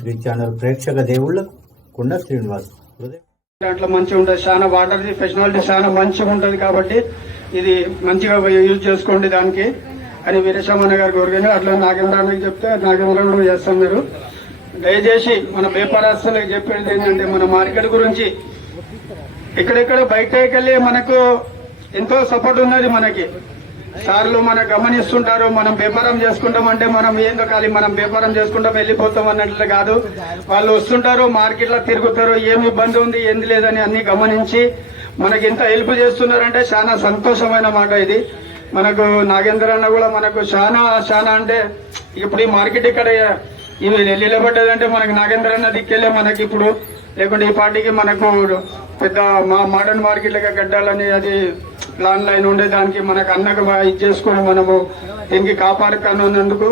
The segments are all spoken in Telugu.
త్రీ ఛానల్ ప్రేక్షక దేవుళ్ళకు కుండ శ్రీనివాస్ దాంట్లో మంచిగా ఉంటుంది చాలా వాటర్ ఫెషనాలిటీ చాలా మంచిగా ఉంటుంది కాబట్టి ఇది మంచిగా యూజ్ చేసుకోండి దానికి. అని వీరేశమన్న గారు కోరికని అట్లా నాగేంద్రానికి చెప్తే నాగేంద్ర కూడా చేస్తాం మీరు. దయచేసి మన వ్యాపారస్తులకు చెప్పేది ఏంటంటే మన మార్కెట్ గురించి ఇక్కడెక్కడ బయటకెళ్ళి మనకు ఎంతో సపోర్ట్ ఉన్నది మనకి. సార్లు మనం గమనిస్తుంటారు మనం వ్యాపారం చేసుకుంటామంటే మనం ఏందో కాదు మనం వ్యాపారం చేసుకుంటాం వెళ్ళిపోతాం అన్నట్లు కాదు. వాళ్ళు వస్తుంటారు మార్కెట్లో తిరుగుతారు ఏమి ఇబ్బంది ఉంది ఏంది లేదని అన్ని గమనించి మనకి ఎంత హెల్ప్ చేస్తున్నారంటే చాలా సంతోషమైన మాట ఇది. మనకు నాగేంద్ర అన్న కూడా మనకు చాలా చాలా అంటే ఇప్పుడు ఈ మార్కెట్ ఇక్కడ ఇవి నిలబడ్డదంటే మనకి నాగేంద్ర అన్న దిక్కెళ్ళే మనకి ఇప్పుడు. లేకుంటే ఈ పార్టీకి మనకు పెద్ద మా మోడర్న్ మార్కెట్ లెక్క కట్టాలని అది ప్లాన్ లైన్ ఉండే దానికి మనకు అన్నకు ఇది చేసుకొని మనము దీనికి కాపాడుకున్నందుకు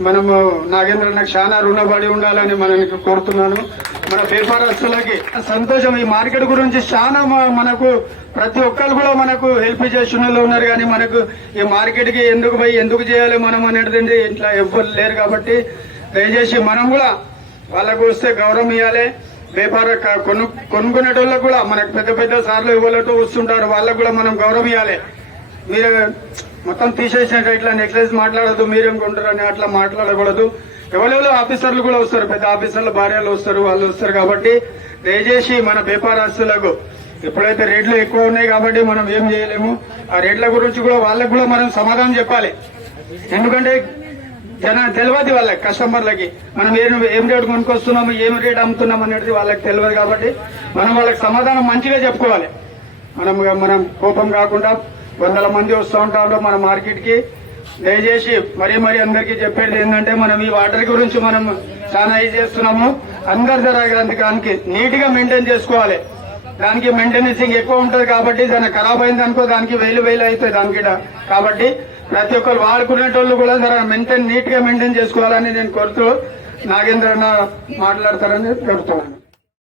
మనము నాగేంద్ర నాకు చాలా రుణపడి ఉండాలని మనకి కోరుతున్నాను. మన వ్యాపారస్తులకి సంతోషం. ఈ మార్కెట్ గురించి చాలా మ- మనకు ప్రతి ఒక్కరు కూడా మనకు హెల్ప్ చేసిన వాళ్ళు ఉన్నారు కానీ మనకు ఈ మార్కెట్కి ఎందుకు పోయి ఎందుకు చేయాలి మనం అనేది ఇట్లా ఎవ్వరు లేరు కాబట్టి దయచేసి మనం కూడా వాళ్ళకు వస్తే గౌరవం ఇవ్వాలి. వ్యాపార కొను కొనుక్కునేటోళ్ళకు కూడా మనకు పెద్ద పెద్ద సార్లు ఇవ్వలేటో వస్తుంటారు. వాళ్ళకు కూడా మనం గౌరవం ఇవ్వాలి మీరు మొత్తం తీసేసినట్టు ఇట్లా నెక్లెస్ మాట్లాడదు మీరేం కొంటారని అని అట్లా మాట్లాడకూడదు. ఎవరెవరో ఆఫీసర్లు కూడా వస్తారు పెద్ద ఆఫీసర్లు భార్యలు వస్తారు వాళ్ళు వస్తారు కాబట్టి దయచేసి మన వ్యాపారస్తులకు ఎప్పుడైతే రేట్లు ఎక్కువ ఉన్నాయి కాబట్టి మనం ఏం చేయలేము. ఆ రేట్ల గురించి కూడా వాళ్ళకు కూడా మనం సమాధానం చెప్పాలి. ఎందుకంటే జన తెలియదు వాళ్ళకి కస్టమర్లకి. మనం ఏం ఏం రేటు కొనుక్కొస్తున్నాము ఏం రేటు అమ్ముతున్నాం అనేది వాళ్ళకి తెలియదు కాబట్టి మనం వాళ్ళకి సమాధానం మంచిగా చెప్పుకోవాలి. మనం మనం కోపం కాకుండా వందల మంది వస్తూ ఉంటారు మన మార్కెట్కి దయచేసి మరీ మరీ అందరికీ చెప్పేది ఏంటంటే మనం ఈ వాటర్ గురించి మనం చాలా ఇది చేస్తున్నాము. అందరి దానికి నీట్గా మెయింటైన్ చేసుకోవాలి. దానికి మెయింటెనెన్సింగ్ ఎక్కువ ఉంటుంది కాబట్టి దాని ఖరాబ్ అయింది అనుకో దానికి వేలు వేలు అవుతాయి దానికి కాబట్టి ప్రతి ఒక్కరు వాడుకునేటోళ్ళు కూడా జర మెయింటైన్ నీట్గా మెయింటైన్ చేసుకోవాలని నేను కోరుతూ నాగేంద్ర మాట్లాడతారని కోరుతున్నాను